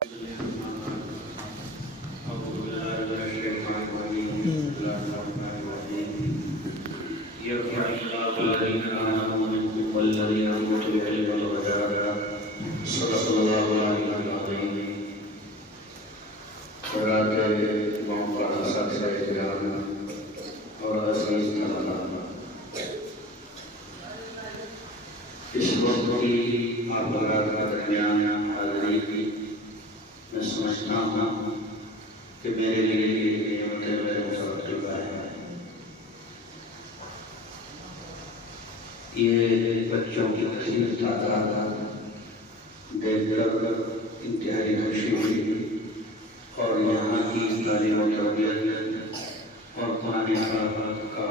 اس وقت کی آپ حضرات کا درمیان حاضری کی میں سمجھتا ہوں کہ میرے لیے یہ نعمت غیر متوقع ہے۔ یہ بچوں کی کثیر تعداد دیکھ کر انتہائی خوشی ہوئی اور یہاں کی تعلیم و تربیت اور قرآن پاک کا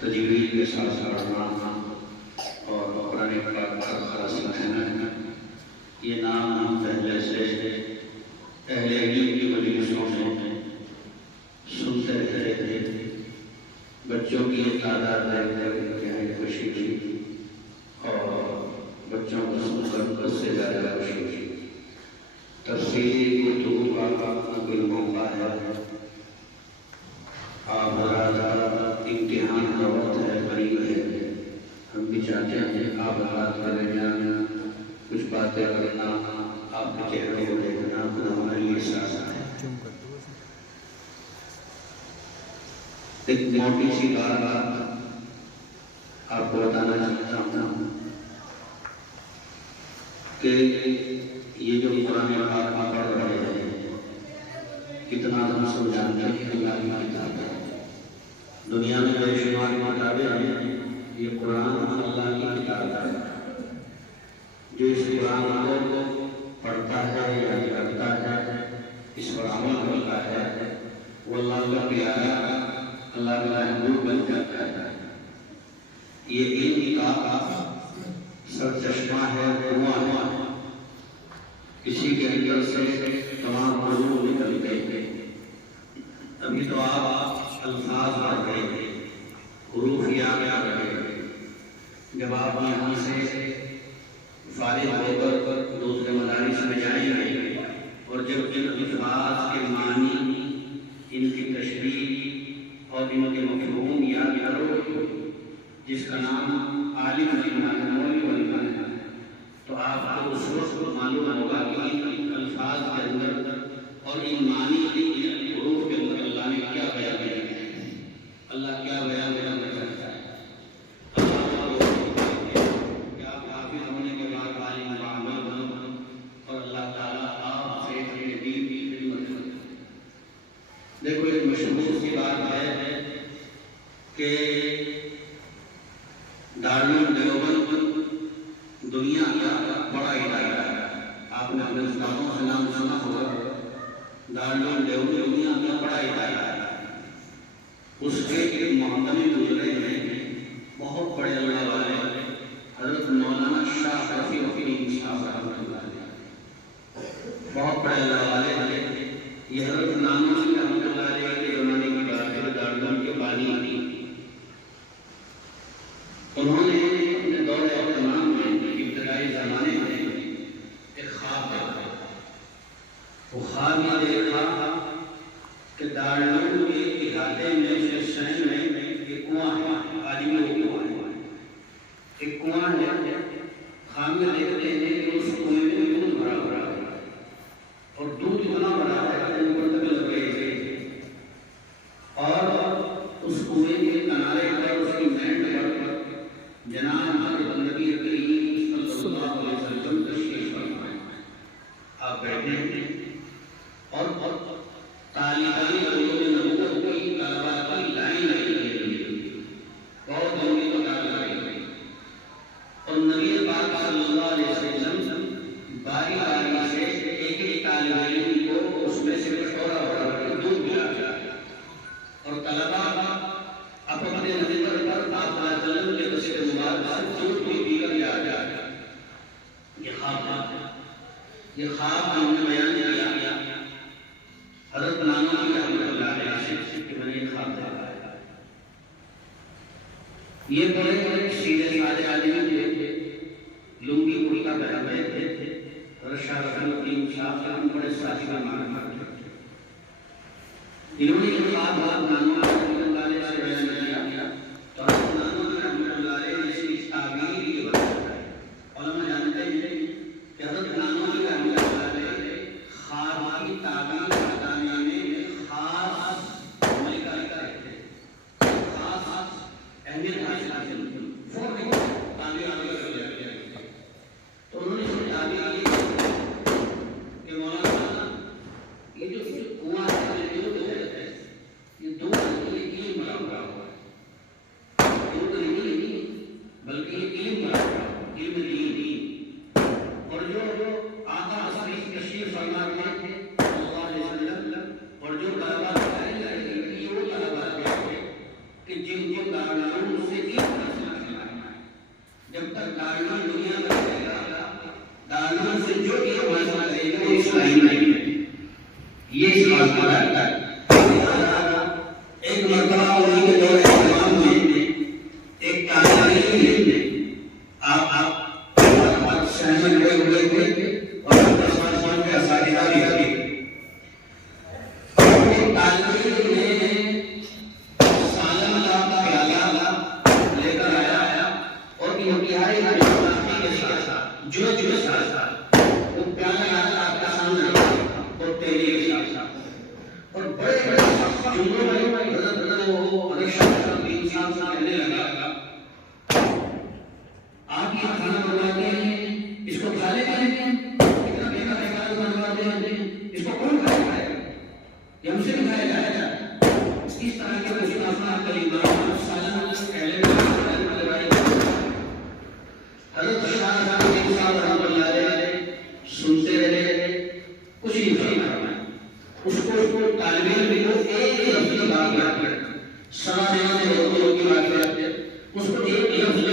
تجوید کے ساتھ پڑھنا اور قرآن پاک کا خاص رہنا، یہ نام ہم پہلے سے اہل علم کی مجلسوں میں سنتے رہتے تھے۔ بچوں کی یہ تعداد دیکھ کر انتہائی خوشی ہوئی اور بچوں کو سن کر اس سے زیادہ خوشی ہوئی۔ تفسیری گفتگو کا کوئی موقع ہے، آپ حضرات امتحان کا وقت ہے، قریب ہے، ہم بھی چاہتے ہیں آپ حضرات کے درمیان کچھ باتیں کرنا، آپ کے چہرے کو دیکھنا ہمارے لیے ساتھ ہے۔ ایک موٹی سی بات آپ کو بتانا چاہتا ہوں کہ یہ جو قرآن پاک آپ پڑھ رہے ہیں، کتنا ہم سب جانتے ہیں اللہ کی کتاب ہے۔ دنیا میں بے شمار کتابیں ہیں، یہ قرآن اللہ کی کتاب ہے۔ جو اس قرآن کو پڑھتا ہے یا کرتا ہے، اس پر عمل کرتا ہے، وہ اللہ کا پیارا، اللہ کا محبوب بن جاتا ہے۔ یہ علم کا سر چشمہ ہے، کنواں ہے، کسی کے اندر سے تمام علوم نکلتے ہیں۔ ابھی تو آپ الفاظ پڑھ رہے ہیں، حروف یاد کر رہے ہیں۔ جب آپ یہاں سے فارغ ہو کر دوسرے مدارس میں جائیں گے اور جب ان الفاظ کے معنی، ان کی تشریح اور ان کے مفہوم یاد کرو، جس کا نام عالم بننا ہے، مولوی بننا ہے، تو آپ کو اس وقت معلوم ہوگا کہ ان الفاظ کے اندر اور ان معنی ان حروف کے اندر اللہ نے کیا بیان کیا ہے، اللہ کیا بیان کرنا چاہتا ہے۔ کیا حافظ ہونے کے بعد عالم عامل بنو اور اللہ تعالیٰ آپ سے اپنے دین کی خدمت کرے۔ دیکھو ایک مشہور سی بات ہے کہ دارالعلوم دیوبند دنیا کا بڑا ادارہ ہے۔ آپ نے اپنے استادوں سے نام سنا ہوگا، دارالعلوم دیوبند دنیا کا بڑا ادارہ ہے۔ اس کے ایک محتمی گزرے ہیں، بہت بڑے اللہ والے حضرت مولانا شاہ رفیع الدین صاحب رحمۃ اللہ علیہ، بہت بڑے اللہ والے ہیں۔ یہ حضرت نانوتوی رحمۃ اللہ علیہ کے زمانے کی بات ہے، دارالعلوم کے بانی تھی۔ انہوں نے اپنے دور اہتمام میں ابتدائی زمانے میں ایک خواب دیکھا۔ وہ خواب یہ دیکھا کہ دارالعلوم کے احاطے میں اس شہر میں ایک کنواں ہے، عالمی کنواں ہے، ایک کنواں ہے۔ خواب میں دیکھتے ہیں کہ اس کنویں میں دودھ بھرا بھرا ہے اور دودھ اتنا بڑا ہے کہ اوپر تک لگ گئے، اور اس کنویں کے کنارے پر اس کی مینٹ پر جناب نبی کریم صلی اللہ علیہ وسلم تشریف فرمائے۔ آپ بیٹھے ہیں اور طالبان علوم نبوت کی طلباء کی لائن لگی ہے، بہت لمبی قطار لگی ہے، اور نبی پاک صلی اللہ علیہ وسلم باری باری سے ایک ایک طالب علم کو اس میں سے تھوڑا بڑا دودھ پلاتا ہے، اور طلباء اپنے نظر پر آپ وسلم کے بشر مبارک دودھ بھی پی کر جا جائے۔ یہ خواب ہم نے بیان کیا حضرت نانوتوی رحمۃ اللہ علیہ سے کہ میں نے یہ خواب دیکھا ہے۔ یہ بڑے سیدھے سادے آدمی تھے، لنگی کرتا پہنے ہوئے تھے، حضرت شاہ رفیع الدین صاحب سے ہم بڑے صاحب معرفت رکھتے انہوں نے ایک بات نانو رحمۃ اللہ علیہ سے بیان کیا تو نانو رحمۃ اللہ علیہ نے اس کی تعبیر کی بات ہے علماء جانتے ہیں کہ حضرت نانو رحمۃ اللہ علیہ خواب کی تعبیر بتانے میں خاص عمل کرتے تھے خاص اہمیت حاصل کرتے فوری تعبیر تو انہوں نے اس تعبیر کی کہ مولانا یہ جو کنواں ہے یہ دو علم بنا ہوا ہے دو نہیں بلکہ یہ علم بنا ہوا ہے علم دین اور جو آقا اصلی تشریف فرما تھے صلی اللہ علیہ وسلم اور جو طلبا بتائے جائے یہ وہ طلبا ہیں کہ جن کو دارالعلوم سے علم حاصل کرنا ہے جب تک دارالعلوم دنیا میں رہے گا دارالعلوم سے جو علم حاصل کرے گا وہ اسلامی نہیں ہے یہ اس بات پر آتا ہے ایک مرتبہ انہیں کے دور احتمام میں ایک طالب علم نے آپ سہمت ہوئے اور مسلمان کے اساتذہ بھی آگے ایک طالب علم نے سالم کا پیالہ لے کر آیا اور انتہائی کے ساتھ جو وہ پیالہ آپ کا سامنے اور تیری اور بڑے بڑے جملوں میں حضرت وہ انسان سے کہنے لگا آپ یہ کھانا بنواتے ہیں اس کو کھا لیتے ہیں اتنا بیکار بنواتے ہیں اس کو کون کھائے گا یہ ہم سے بھی کھایا جائے گا اس طرح کے مشکلات کلمات سالم پہلے حضرت شاہ صاحب رحمۃ اللہ علیہ سنتے رہے کچھ نہیں فرمایا اس کو طالب علم کو ایک لفظ کی بات یاد کر سنا دینا سے دو کی بات کرتے اس کو ایک لفظ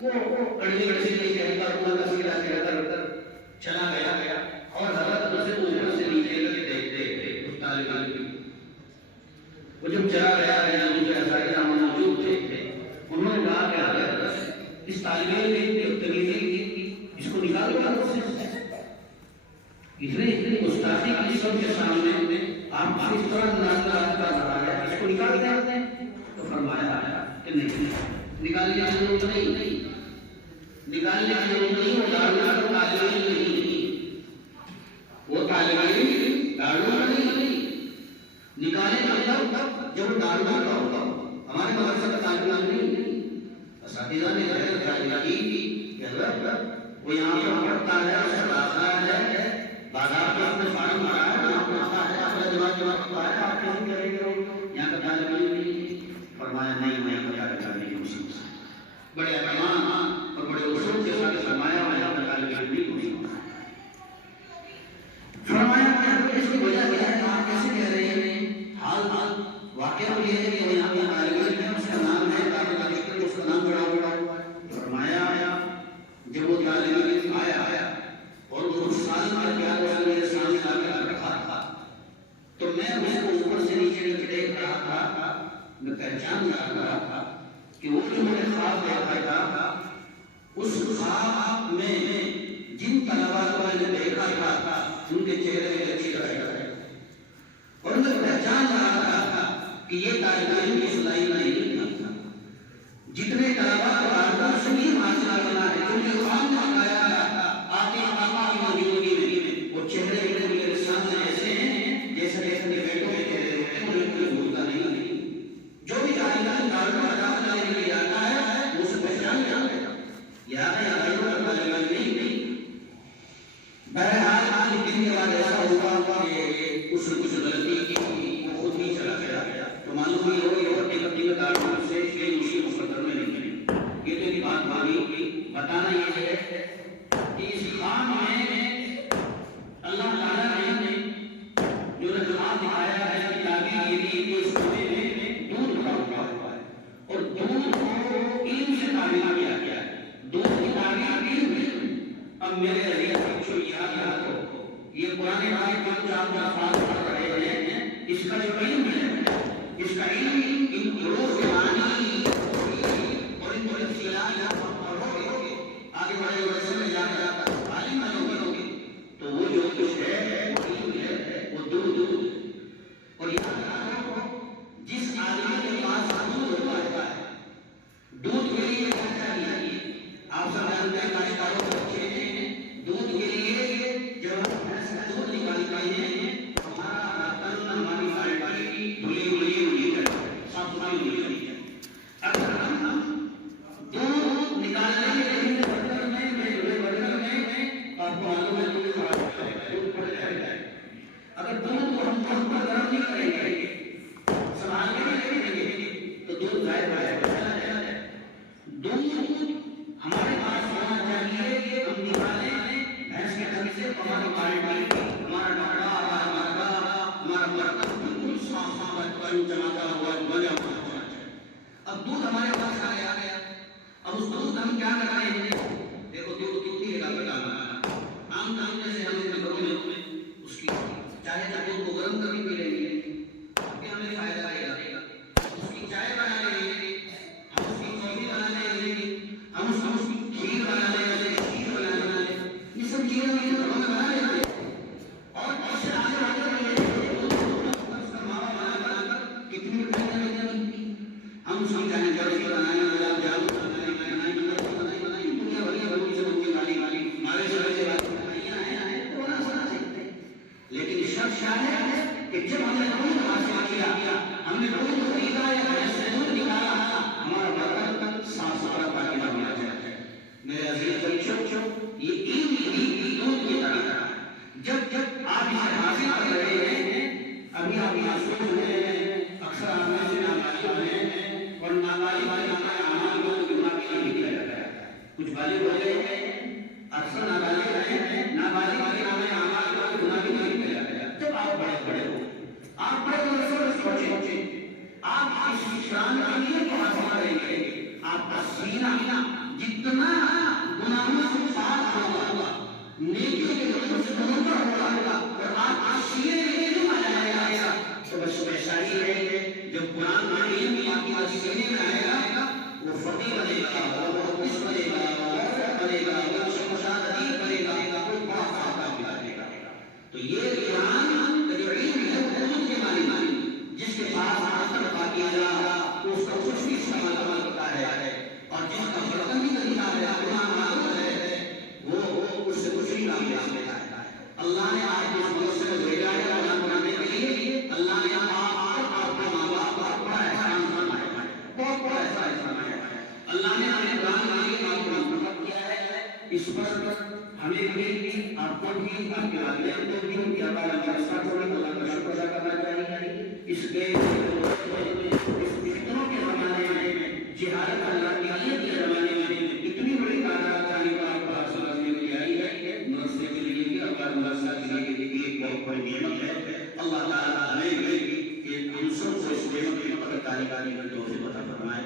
وہ کڑوی کڑوی نہیں کہتا اللہ کا سیدھا کہتا چلا گیا اور حضرت اسے اوپر سے نیچے لگے دیکھتے تھے اس طالب علم وہ جب چلا گیا جو اساتذہ موجود تھے انہوں نے کہا کہ حضرت اس طالب علم نے ایک تمیز کی اس کو نکال دو اتنے استادی کی سب کے سامنے آپ اس طرح ناراض کر رہا ہے اس کو نکال دیتے ہیں تو فرمایا کہ نہیں نکالنے کی ضرورت نہیں نکالنے کی ضرورت نہیں وہ طالب علم نہیں وہ طالب علم دارالعلوم نہیں نکالنے کا مطلب جب وہ دارالعلوم کا ہوگا ہمارے مدرسے کا طالب علم نہیں اساتذہ نے غیر کی وہ یہاں پر پڑھتا ہے اس کا داخلہ ہے بازار میں اپنے فارم آ رہا ہے آپ پڑھتا ہے اپنا جواب ہے آپ کیسے کریں گے یہاں کا طالب علم نہیں فرمایا نہیں میں یہاں کا طالب علم نہیں بڑے احترام اور بڑے اصول کے ساتھ فرمایا میں یہاں کا طالب علم نہیں فرمایا کہ اس کی وجہ کیا ہے آپ کیسے کہہ رہے ہیں حال واقعہ یہ ہے کہ یہاں کا طالب علم ہے اس کا نام ہے طالب اس کا نام بڑا ہوا ہے فرمایا جب وہ طالب علم آیا اور وہ سال کا کیا میرے سامنے آ کر رکھا تھا تو میں اس کو اوپر سے نیچے دیکھ رہا تھا میں پہچان رہا تھا کہ وہ جو میں نے خواب دیکھا تھا اس خواب میں جن طلبا کو میں نے دیکھا تھا ان کے چہرے میں اچھی رہے اور میں پہچان رہا تھا کہ یہ طالب علم اس لائن میں نہیں تھا جتنے طلبا کو آرڈر سے نہیں حاصل کرنا ہے کیونکہ خواب میں آیا آتے آقا کی موجودگی میں وہ چہرے میرے سامنے ایسے ہیں جیسے جیسے بیٹوں کے چہرے ہوتے ہیں انہیں کوئی بھولتا نہیں جو بھی طالب علم داخلہ لینے کے لیے آتا ہے وہ اسے پہچان جاتا ہے یا نہیں بہرحال دن کے بعد ایسا ہوا کہ اس نے کچھ غلطی کی وہ خود نہیں چلا گیا تو معلوم یہ ہو کہ کبھی میں تعلق سے یہ مشکل مقدر میں نہیں ملی یہ تو ایک بات مانی بتانا یہ ہے کہ اس خواب میں اللہ تعالیٰ نے جو خواب دکھایا ہے کہ تعبیر یہ بھی اس میں دودھ بڑا ہوا ہے اور دودھ کو علم سے تعبیر کیا گیا ہے دودھ کی تعبیر علم ہے اب میرے عزیز بچوں یاد ہو یہ قرآن پاک جو کچھ آپ الفاظ پڑھ رہے ہیں اس کا جو علم ہے اس کا علم ان حروف معانی اور ان تفصیلات آپ پڑھو گے آگے بڑے ورثے میں جا کر عالم بنو گے تو ہم پر گرم نہیں کریں گے، سنبھال کے نہیں رکھیں گے تو دودھ ظاہر ہے۔ دودھ ہمارے پاس ہونا چاہیے، ہم نکالیں بھینس کے دھن سے، ہماری بالٹی، ہمارا ڈبہ، ہمارا برتن بالکل صاف چمکا ہوا بجا ہوا ہونا چاہیے۔ اب دودھ ہمارے پاس آ گیا، اب اس دودھ ہم کیا کر رہے ہیں؟ دیکھو دودھ کتنی جگہ پہ ڈالنا ہے۔ عام طریقے سے ہم گھروں میں اس کی چائے کا دودھ کو گرم کر کے پی لیں گے، کہ ہمیں فائدہ دے گا۔ اس کی چائے بنا لیں گے، ہم اس کی کافی بنا لیں گے، ہم اس کی کھیر بنا لیں گے، شیر بنا لیں گے، یہ سب چیزیں ہم بنا لیں گے۔ اور اس سے آگے بڑھتے اس کا ماوا بنا کر کتنی ہم اس کی چائے جلدی بنائیں، گلاب جامن بنائیں، دنیا بھر کی سے بن کے ہمارے شہر سے لیکن شرط کیا ہے کہ جب ہم نے دودھ حاصل کیا، ہم نے دودھ خریدا یا بھینس سے دودھ نکالا، ہمارا برتن صاف ستھرا پاکیزہ ہونا چاہیے۔ میرے عزیز بچوں، یہ دودھ کی طرح ہے۔ جب آپ اسے حاصل کر رہے ہیں، ابھی آپ محسوس ہوئے ہیں، اکثر آپ میں سے ناکاری ہیں اور ناکاری والے ہمارے اعمال کو گناہ نہیں کیا جاتا ہے۔ کچھ بالغ ہو گئے ہیں، اکثر نابالغ رہے ہیں، نابالغ والے ہمارے اعمال کو گناہ نہیں کیا جاتا ہے۔ جب آپ بڑے ہو، آپ بڑے سوچیں، آپ اس اسلام کے لیے تو حاصل کریں گے، آپ کا سینہ جتنا گناہوں سے پاک ہوگا، نیکیوں کے لوگوں سے منور ہوگا، اور آپ کا سینے میں علم آ جائے گا، تو بس پریشانی ہے جب قرآن کا علم آپ کے سینے میں آئے گا، وہ فقیہ بنے گا، وہ محدث بنے گا، وہ مفسر بنے گا، وہ شمشادی بنے گا، کوئی بڑا صاحب بنے گا۔ تو یہ قرآن کا جو علم ہے وہ علم کے معنی، جس کے پاس آخر پاکیزہ اس کا کچھ بھی استعمال کرتا ہے، اور جس کا برتن بھی طریقہ ہے، قرآن معلوم ہے، وہ اس سے کچھ بھی کام نہیں لیتا ہے۔ اللہ نے آپ کو اس ملک سے بھیجا ہے قرآن پڑھانے کے لیے، اللہ نے آپ کے ماں باپ کا بڑا احسان فرمایا ہے، بہت بڑا احسان فرمایا ہے۔ اللہ نے ہمیں قرآن کے لیے آپ کو منتخب کیا ہے، اس پر ہمیں بھی، آپ کو بھی، آپ کے والدین کو بھی، کہ اللہ کا اللہ کا شکر ادا کرنا چاہیے۔ اس کے فتنوں کے زمانے میں، جہاد کا لڑکیت کے زمانے میں اتنی بڑی تعداد طالبان کو حاصل کرنے کے لیے آئی ہے، مدرسے کے لیے بھی، اور مدرسہ کے لیے بھی ایک بہت بڑی نعمت ہے۔ اللہ تعالیٰ ہمیں کہ ہم سب کو اس نعمت کی قدر طالبانی میں توفیق عطا فرمائے۔